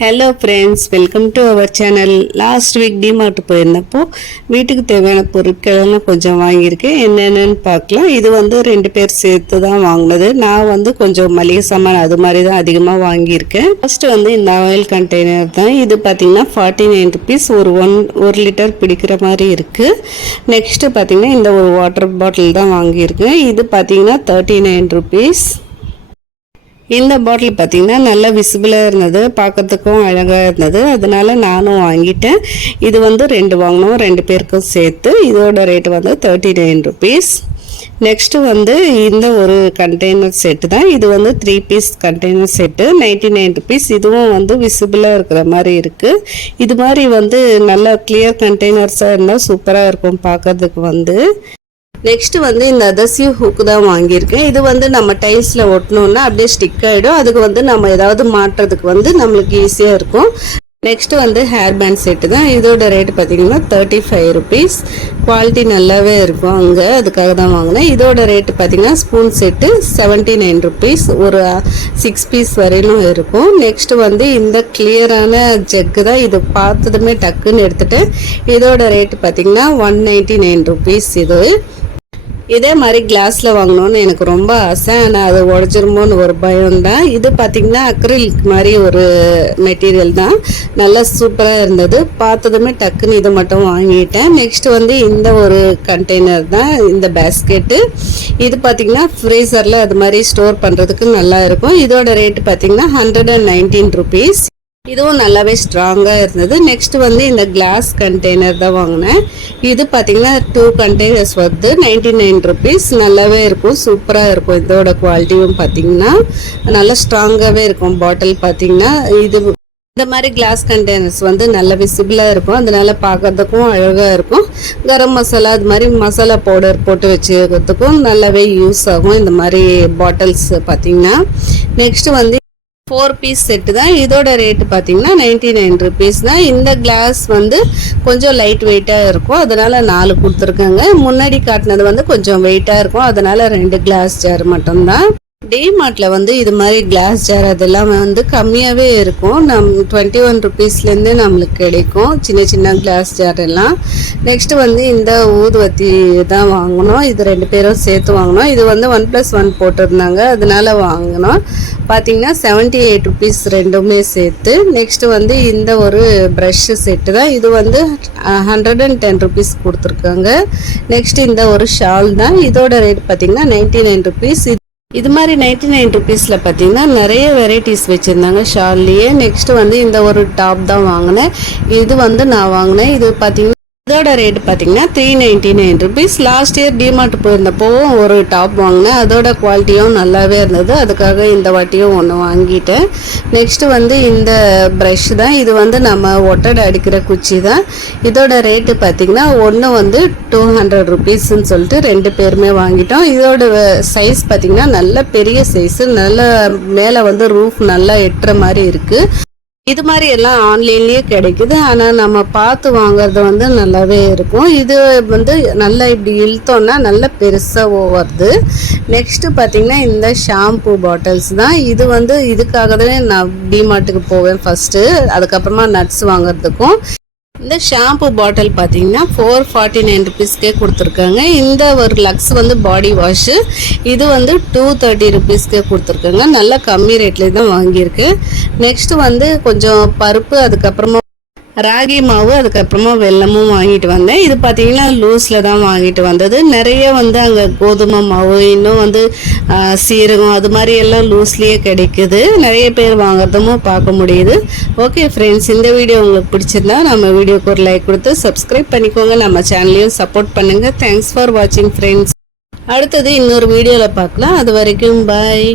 Hello friends, welcome to our channel. Last week DMart போயிருந்தப்போ வீட்டுக்கு தேவையான பொருட்கள் எல்லாம் கொஞ்சம் வாங்கியிருக்கேன். என்னென்னு பார்க்கலாம். இது வந்து 2 பேர் சேர்த்து தான் வாங்கினது. நான் கொஞ்சம் மளிகை சாமான் அது மாதிரி தான் அதிகமாக வாங்கியிருக்கேன். ஃபர்ஸ்ட் இந்த ஆயில் கண்டெய்னர் தான். இது பார்த்தீங்கன்னா 49 ருபீஸ். ஒரு லிட்டர் பிடிக்கிற மாதிரி இருக்குது. நெக்ஸ்ட்டு பார்த்தீங்கன்னா இந்த ஒரு வாட்டர் பாட்டில் தான் வாங்கியிருக்கேன். இது பார்த்தீங்கன்னா 39 ருபீஸ். இந்த பாட்டில் பார்த்திங்கன்னா நல்லா விசிபிளாக இருந்தது, பார்க்கறதுக்கும் அழகாக இருந்தது. அதனால நானும் வாங்கிட்டேன். இது 2 வாங்கினோம், 2 பேருக்கும் சேர்த்து. இதோட ரேட்டு 39 ருபீஸ். நெக்ஸ்ட்டு இந்த ஒரு கண்டெய்னர் செட்டு தான். இது 3 பீஸ் கண்டெய்னர் செட்டு, 99 ருபீஸ். இதுவும் விசிபிளாக இருக்கிற மாதிரி இருக்குது. இது மாதிரி நல்ல கிளியர் கண்டெய்னர்ஸாக இருந்தால் சூப்பராக இருக்கும் பார்க்கறதுக்கு. நெக்ஸ்ட் இந்த அதசிவ் ஹூக்கு தான் வாங்கியிருக்கேன். இது நம்ம டைல்ஸில் ஒட்டணுன்னா அப்படியே ஸ்டிக் ஆகிடும். அதுக்கு நம்ம ஏதாவது மாட்டுறதுக்கு நம்மளுக்கு ஈஸியாக இருக்கும். நெக்ஸ்ட் ஹேர் பேண்ட் செட்டு தான். இதோட ரேட்டு பார்த்தீங்கன்னா 35 ருபீஸ். குவாலிட்டி நல்லாவே இருக்கும் அங்கே, அதுக்காக தான் வாங்கினேன். இதோட ரேட்டு பார்த்தீங்கன்னா ஸ்பூன் செட்டு 79 ருபீஸ். ஒரு 6 பீஸ் வரையிலும் இருக்கும். நெக்ஸ்ட் இந்த கிளியரான ஜக்கு தான். இது பார்த்ததுமே டக்குன்னு எடுத்துட்டேன். இதோட ரேட்டு பார்த்தீங்கன்னா 199 ருபீஸ். இதே மாதிரி கிளாஸில் வாங்கணும்னு எனக்கு ரொம்ப ஆசை. ஆனால் அது உடஞ்சிருமோன்னு ஒரு பயம் தான். இது பார்த்திங்கன்னா அக்ரிலிக் மாதிரி ஒரு மெட்டீரியல் தான். நல்லா சூப்பராக இருந்தது. பார்த்ததுமே டக்குன்னு இதை மட்டும் வாங்கிட்டேன். நெக்ஸ்ட் இந்த ஒரு கண்டெய்னர் தான், இந்த பேஸ்கெட்டு. இது பார்த்திங்கன்னா ஃப்ரீசரில் அது மாதிரி ஸ்டோர் பண்ணுறதுக்கு நல்லா இருக்கும். இதோட ரேட்டு பார்த்திங்கன்னா 119 ருபீஸ். இதுவும் நல்லாவே ஸ்ட்ராங்காக இருந்தது. நெக்ஸ்ட் இந்த கிளாஸ் கண்டெய்னர் தான் வாங்கினேன். இது பார்த்தீங்கன்னா 2 கண்டெய்னர்ஸ் 99 ருபீஸ். நல்லாவே இருக்கும், சூப்பராக இருக்கும். இதோட குவாலிட்டியும் பார்த்தீங்கன்னா நல்லா ஸ்ட்ராங்காகவே இருக்கும். பாட்டில் பார்த்தீங்கன்னா இந்த மாதிரி கிளாஸ் கண்டெய்னர்ஸ் நல்ல விசிபிளாக இருக்கும். அதனால பார்க்கறதுக்கும் அழகாக இருக்கும். கரம் மசாலா அது மாதிரி மசாலா பவுடர் போட்டு வச்சுக்கிறதுக்கும் நல்லாவே யூஸ் ஆகும் இந்த மாதிரி பாட்டில்ஸ் பார்த்தீங்கன்னா. நெக்ஸ்ட் 4 பீஸ் செட்டு தான். இதோட ரேட்டு பார்த்தீங்கன்னா 99 ருபீஸ் தான். இந்த கிளாஸ் கொஞ்சம் லைட் வெயிட்டாக இருக்கும். அதனால 4 கொடுத்துருக்காங்க. முன்னாடி காட்டினது கொஞ்சம் வெயிட்டாக இருக்கும். அதனால 2 கிளாஸ் ஜார் மட்டும்தான். டிமார்ட்டில் இது மாதிரி கிளாஸ் ஜார் அதெல்லாம் கம்மியாகவே இருக்கும். 21 ருபீஸ்லேருந்து நம்மளுக்கு கிடைக்கும் சின்ன சின்ன கிளாஸ் ஜார் எல்லாம். நெக்ஸ்ட் இந்த ஊதுவத்தி தான் வாங்கினோம். இது 2 பேரும் சேர்த்து வாங்கினோம். இது 1+1 போட்டிருந்தாங்க, அதனால வாங்கினோம். பார்த்தீங்கன்னா 78 ருபீஸ் ரெண்டுமே சேர்த்து. நெக்ஸ்ட் இந்த ஒரு ப்ரஷ் செட்டு தான். இது 110 ருபீஸ் கொடுத்துருக்காங்க. நெக்ஸ்ட் இந்த ஒரு ஷால் தான். இதோட ரேட் பார்த்தீங்கன்னா 99 ருபீஸ். இது மாதிரி 99 ருபீஸில் பார்த்தீங்கன்னா நிறைய வெரைட்டிஸ் வச்சுருந்தாங்க ஷால்லையே. நெக்ஸ்ட் இந்த ஒரு டாப் தான் வாங்கினேன். இது நான் வாங்கினேன். இது பார்த்தீங்கன்னா இதோட ரேட் பார்த்தீங்கன்னா 399 ருபீஸ். லாஸ்ட் இயர் டிமார்ட் போயிருந்தப்போ ஒரு டாப் வாங்கினேன். அதோட குவாலிட்டியும் நல்லாவே இருந்தது. அதுக்காக இந்த வாட்டியும் ஒன்று வாங்கிட்டேன். நெக்ஸ்ட் இந்த ப்ரஷ் தான். இது நம்ம ஒட்டடை அடிக்கிற குச்சி தான். இதோட ரேட்டு பார்த்தீங்கன்னா ஒன்று 200 ருபீஸ்ன்னு சொல்லிட்டு 2 பேருமே வாங்கிட்டோம். இதோட சைஸ் பார்த்தீங்கன்னா நல்ல பெரிய சைஸு, நல்ல மேலே ரூஃப் நல்லா எட்டுற மாதிரி இருக்குது. இது மாதிரி எல்லாம் ஆன்லைன்லேயே கிடைக்குது. ஆனால் நம்ம பார்த்து வாங்குறது நல்லாவே இருக்கும். இது நல்லா இப்படி இழுத்தோன்னா நல்லா பெருசாக வருது. நெக்ஸ்ட்டு பார்த்தீங்கன்னா இந்த ஷாம்பு பாட்டில்ஸ் தான். இது இதுக்காக தான் நான் டிமார்ட்டுக்கு போவேன் ஃபஸ்ட்டு. அதுக்கப்புறமா நட்ஸ் வாங்குறதுக்கும். இந்த ஷாம்பு பாட்டில் பார்த்தீங்கன்னா 449 ருபீஸ்க்கே கொடுத்துருக்காங்க. இந்த ஒரு லக்ஸ் பாடி வாஷு இது 230 ருபீஸ்க்கே கொடுத்துருக்காங்க. நல்லா கம்மி ரேட்லேயே தான் வாங்கியிருக்கு. நெக்ஸ்ட்டு கொஞ்சம் பருப்பு, அதுக்கப்புறமா ராகி மாவு, அதுக்கப்புறமா வெல்லமும் வாங்கிட்டு வந்தேன். இது பார்த்தீங்கன்னா லூஸில் தான் வாங்கிட்டு வந்தது. நிறைய அங்கே கோதுமை மாவு, இன்னும் சீரகம் அது மாதிரி எல்லாம் லூஸ்லேயே கிடைக்குது. நிறைய பேர் வாங்குறதும் பார்க்க முடியுது. ஓகே ஃப்ரெண்ட்ஸ், இந்த வீடியோ உங்களுக்கு பிடிச்சிருந்தா நம்ம வீடியோக்கு ஒரு லைக் கொடுத்து சப்ஸ்கிரைப் பண்ணிக்கோங்க. நம்ம சேனலையும் சப்போர்ட் பண்ணுங்கள். தேங்க்ஸ் ஃபார் வாட்சிங் ஃப்ரெண்ட்ஸ். அடுத்தது இன்னொரு வீடியோவில் பார்க்கலாம். அது வரைக்கும் பாய்.